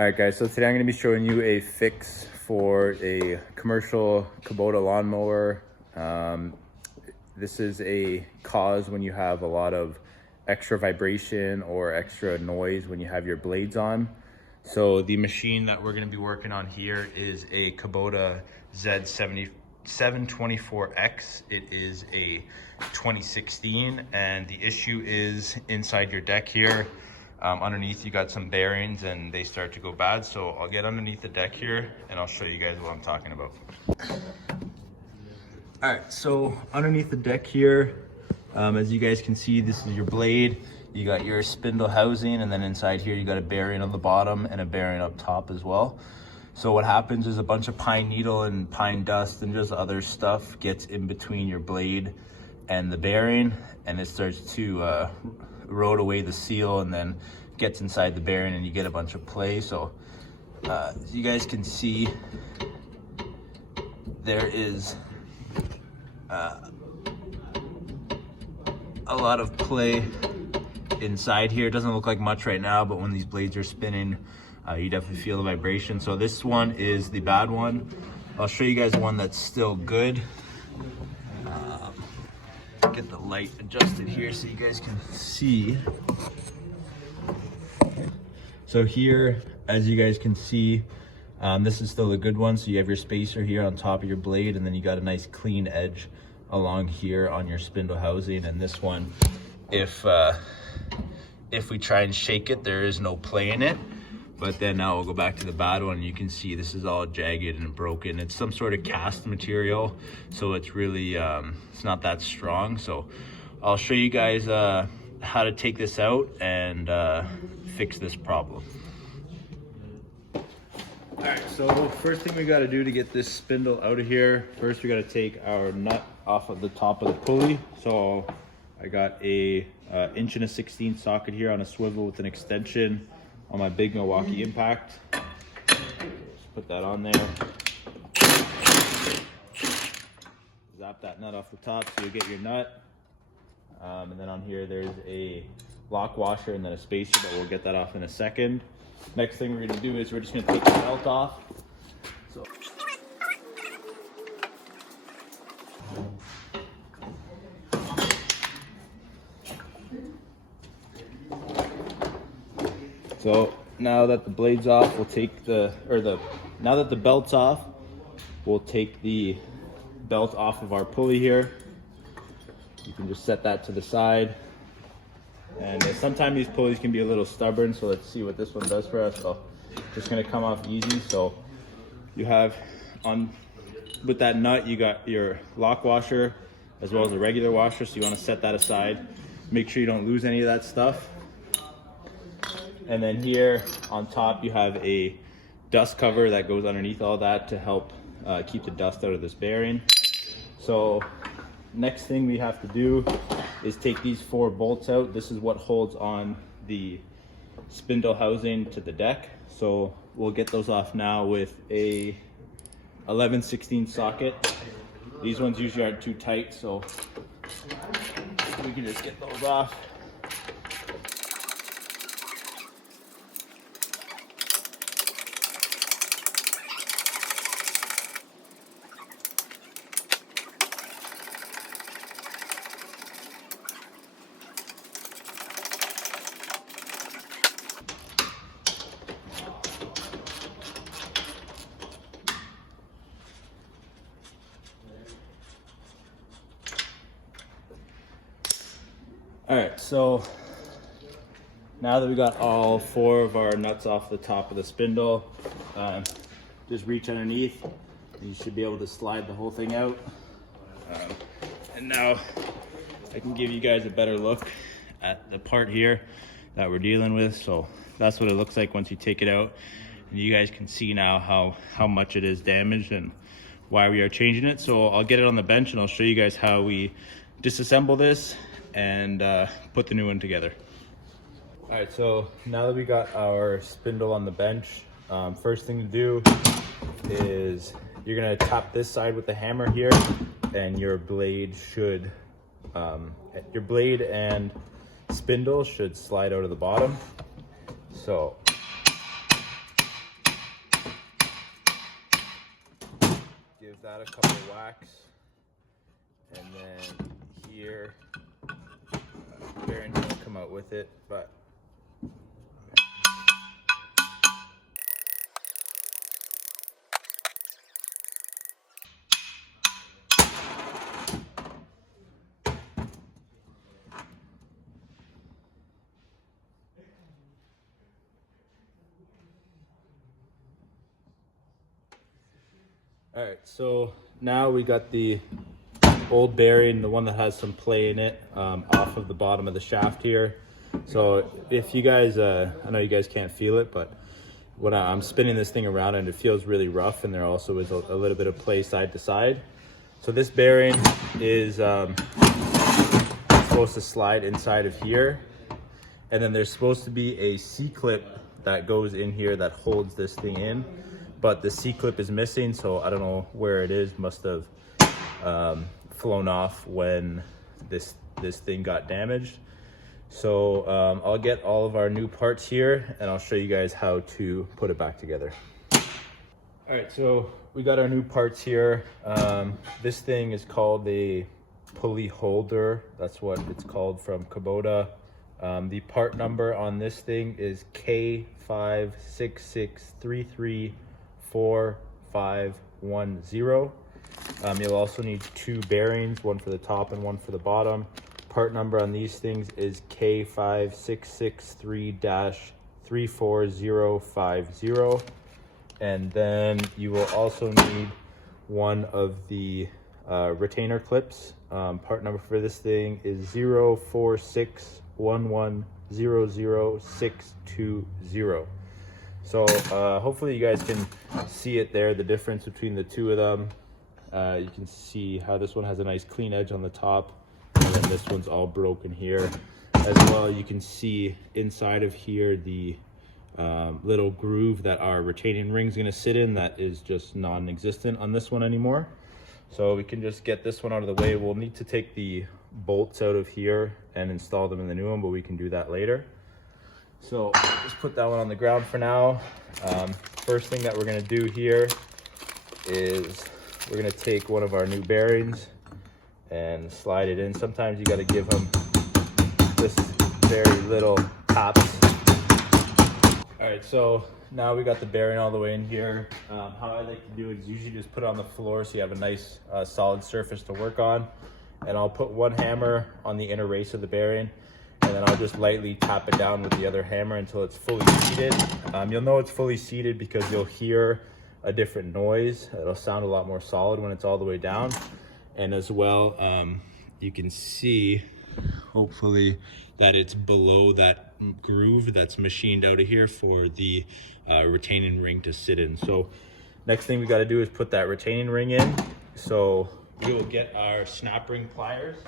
All right, guys, so today I'm going to be showing you a fix for a commercial Kubota lawnmower. This is a cause when you have a lot of extra vibration or extra noise when you have your blades on. So the machine that we're going to be working on here is a Kubota Z724X. It is a 2016, and the issue is inside your deck here. Underneath you got some bearings and they start to go bad. So I'll get underneath the deck here and I'll show you guys what I'm talking about. All right, so underneath the deck here, as you guys can see, this is your blade. You got your spindle housing, and then inside here you got a bearing on the bottom and a bearing up top as well. So what happens is a bunch of pine needle and pine dust and just other stuff gets in between your blade and the bearing, and it starts to erode away the seal and then gets inside the bearing, and you get a bunch of play. So as you guys can see, there is a lot of play inside here. It doesn't look like much right now, but when these blades are spinning, you definitely feel the vibration. So this one is the bad one. I'll show you guys one that's still good. Get the light adjusted here so you guys can see. So here, as you guys can see, this is still a good one. So you have your spacer here on top of your blade, and then you got a nice clean edge along here on your spindle housing. And this one, if we try and shake it, there is no play in it. But then now we'll go back to the bad one. You can see this is all jagged and broken. It's some sort of cast material, so it's really it's not that strong. So I'll show you guys how to take this out and fix this problem. All right, so first thing we got to do to get this spindle out of here, first we got to take our nut off of the top of the pulley. So I got a 1.16" socket here on a swivel with an extension on my big Milwaukee impact. Just put that on there. Zap that nut off the top so you get your nut. And then on here there's a lock washer and then a spacer, but we'll get that off in a second. Next thing we're gonna do is we're just gonna take the belt off. So now that the blade's off, we'll take now that the belt's off, we'll take the belt off of our pulley here. You can just set that to the side. And sometimes these pulleys can be a little stubborn, so let's see what this one does for us. So just gonna come off easy. So you have with that nut, you got your lock washer as well as a regular washer. So you wanna set that aside. Make sure you don't lose any of that stuff. And then here on top, you have a dust cover that goes underneath all that to help keep the dust out of this bearing. So next thing we have to do is take these 4 bolts out. This is what holds on the spindle housing to the deck. So we'll get those off now with a 11/16 socket. These ones usually aren't too tight, so we can just get those off. All right, so now that we got all 4 of our nuts off the top of the spindle, just reach underneath and you should be able to slide the whole thing out. And now I can give you guys a better look at the part here that we're dealing with. So that's what it looks like once you take it out. And you guys can see now how much it is damaged and why we are changing it. So I'll get it on the bench and I'll show you guys how we disassemble this and put the new one together. All right, so now that we got our spindle on the bench, first thing to do is you're gonna tap this side with the hammer here, and your blade and spindle should slide out of the bottom. So give that a couple of whacks. And then here, bearing's gonna come out with it, but all right, so now we got the old bearing, the one that has some play in it, off of the bottom of the shaft here. So if you guys, I know you guys can't feel it, but when I'm spinning this thing around and it feels really rough, and there also is a little bit of play side to side. So this bearing is supposed to slide inside of here, and then there's supposed to be a C-clip that goes in here that holds this thing in, but the C-clip is missing, so I don't know where it is. Must have flown off when this thing got damaged. So I'll get all of our new parts here and I'll show you guys how to put it back together. All right, so we got our new parts here. This thing is called a pulley holder. That's what it's called from Kubota. The part number on this thing is K566334510. You'll also need two bearings, one for the top and one for the bottom. Part number on these things is K5663-34050. And then you will also need one of the retainer clips. Part number for this thing is 04611000620. So hopefully you guys can see it there, the difference between the two of them. You can see how this one has a nice clean edge on the top, and then this one's all broken here. As well, you can see inside of here the little groove that our retaining ring's gonna sit in that is just non-existent on this one anymore. So we can just get this one out of the way. We'll need to take the bolts out of here and install them in the new one, but we can do that later. So just put that one on the ground for now. First thing that we're gonna do here is we're gonna take one of our new bearings and slide it in. Sometimes you gotta give them just very little taps. All right, so now we got the bearing all the way in here. How I like to do it is usually just put it on the floor so you have a nice solid surface to work on. And I'll put one hammer on the inner race of the bearing, and then I'll just lightly tap it down with the other hammer until it's fully seated. You'll know it's fully seated because you'll hear a different noise. It'll sound a lot more solid when it's all the way down. And as well, you can see, hopefully, that it's below that groove that's machined out of here for the retaining ring to sit in. So next thing we got to do is put that retaining ring in. So we will get our snap ring pliers.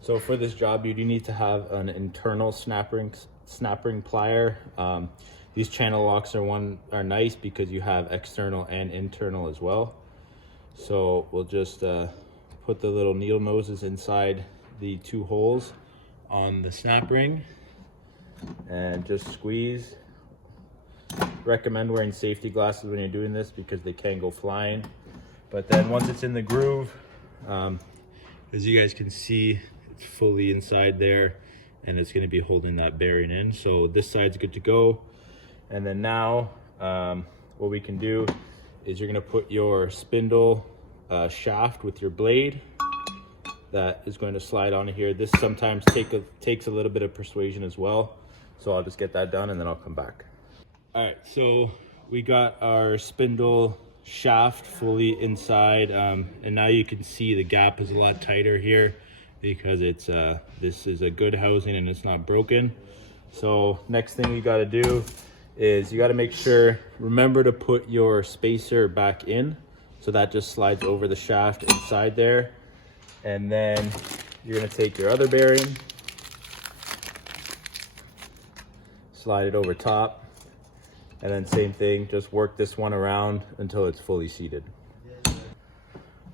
So for this job, you do need to have an internal snap ring plier. These channel locks are nice because you have external and internal as well. So we'll just put the little needle noses inside the two holes on the snap ring and just squeeze. Recommend wearing safety glasses when you're doing this because they can go flying. But then once it's in the groove, as you guys can see, it's fully inside there and it's going to be holding that bearing in. So this side's good to go. And then now what we can do is you're going to put your spindle shaft with your blade that is going to slide onto here. This sometimes takes a little bit of persuasion as well. So I'll just get that done and then I'll come back. All right, so we got our spindle shaft fully inside, and now you can see the gap is a lot tighter here because it's this is a good housing and it's not broken. So next thing we got to do is you got to make sure, remember to put your spacer back in, so that just slides over the shaft inside there. And then you're going to take your other bearing, slide it over top, and then same thing, just work this one around until it's fully seated.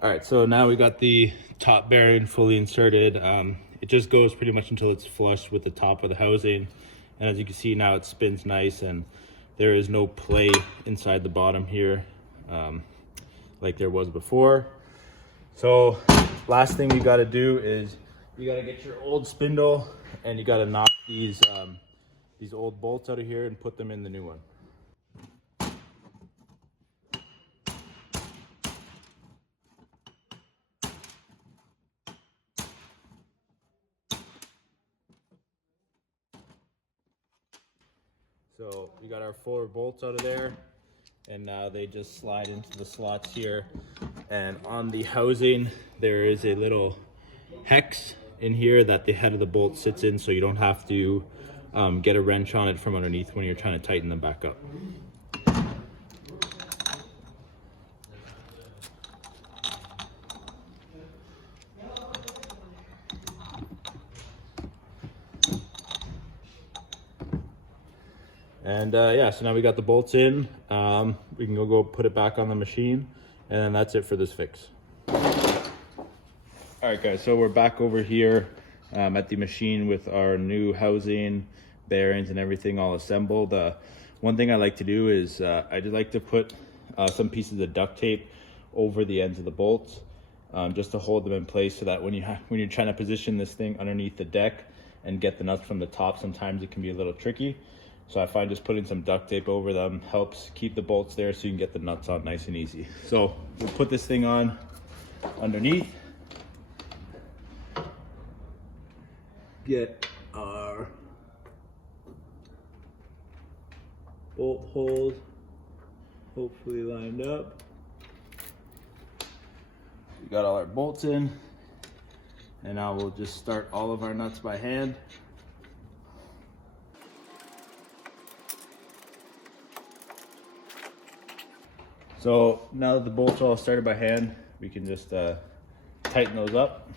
All right, so now we got the top bearing fully inserted. It just goes pretty much until it's flush with the top of the housing. And as you can see now, it spins nice and there is no play inside the bottom here. like there was before. So last thing you got to do is you got to get your old spindle and you got to knock these old bolts out of here and put them in the new one. So you got our 4 bolts out of there, and now they just slide into the slots here. And on the housing, there is a little hex in here that the head of the bolt sits in, so you don't have to get a wrench on it from underneath when you're trying to tighten them back up. And yeah, so now we got the bolts in. We can go put it back on the machine, and then that's it for this fix. All right, guys, so we're back over here at the machine with our new housing, bearings, and everything all assembled. One thing I like to do is I just like to put some pieces of duct tape over the ends of the bolts, just to hold them in place, so that when you're trying to position this thing underneath the deck and get the nuts from the top, sometimes it can be a little tricky. So I find just putting some duct tape over them helps keep the bolts there so you can get the nuts on nice and easy. So we'll put this thing on underneath. Get our bolt holes hopefully lined up. We got all our bolts in, and now we'll just start all of our nuts by hand. So now that the bolts are all started by hand, we can just tighten those up.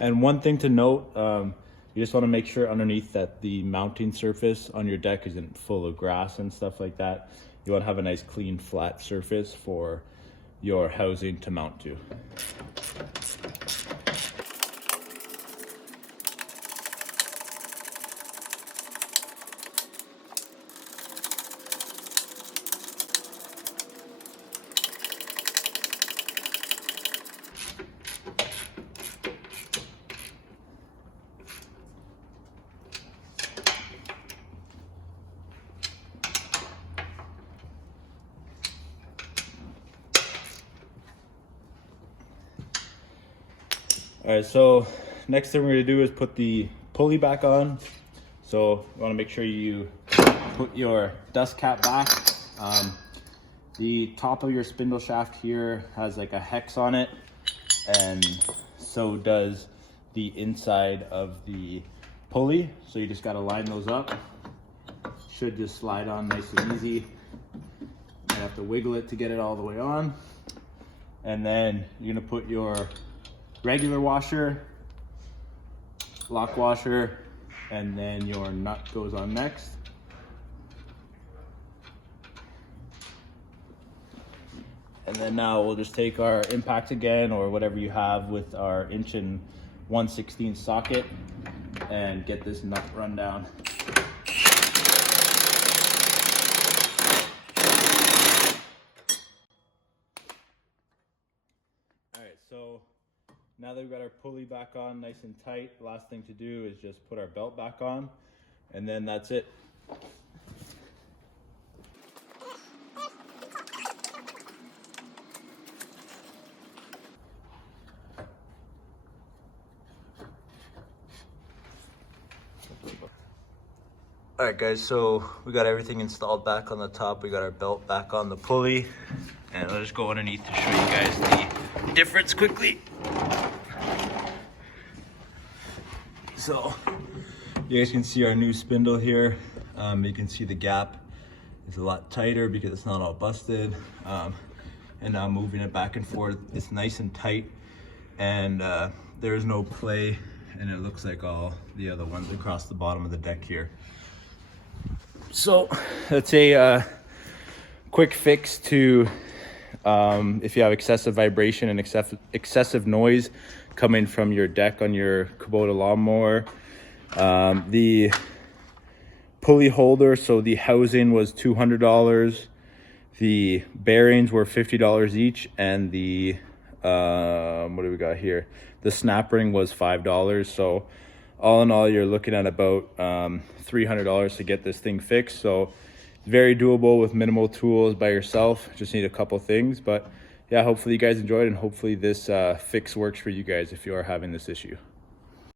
And one thing to note, you just want to make sure underneath that the mounting surface on your deck isn't full of grass and stuff like that. You want to have a nice clean flat surface for your housing to mount to. All right, so next thing we're gonna do is put the pulley back on. So you wanna make sure you put your dust cap back. The top of your spindle shaft here has like a hex on it, and so does the inside of the pulley. So you just gotta line those up. Should just slide on nice and easy. You have to wiggle it to get it all the way on. And then you're gonna put your regular washer, lock washer, and then your nut goes on next. And then now we'll just take our impact again, or whatever you have, with our 1 1/16 socket and get this nut run down. All right, so now that we've got our pulley back on nice and tight, the last thing to do is just put our belt back on, and then that's it. All right, guys, so we got everything installed back on the top. We got our belt back on the pulley, and I'll just go underneath to show you guys the difference quickly. So you guys can see our new spindle here. You can see the gap is a lot tighter because it's not all busted. And now moving it back and forth, it's nice and tight, and there's no play, and it looks like all the other ones across the bottom of the deck here. So that's a quick fix to if you have excessive vibration and excessive noise coming from your deck on your Kubota lawnmower. The pulley holder, so the housing was $200. The bearings were $50 each, and the what do we got here? The snap ring was $5. So all in all, you're looking at about $300 to get this thing fixed. So very doable with minimal tools by yourself. Just need a couple things. But yeah, hopefully you guys enjoyed, and hopefully this fix works for you guys if you are having this issue.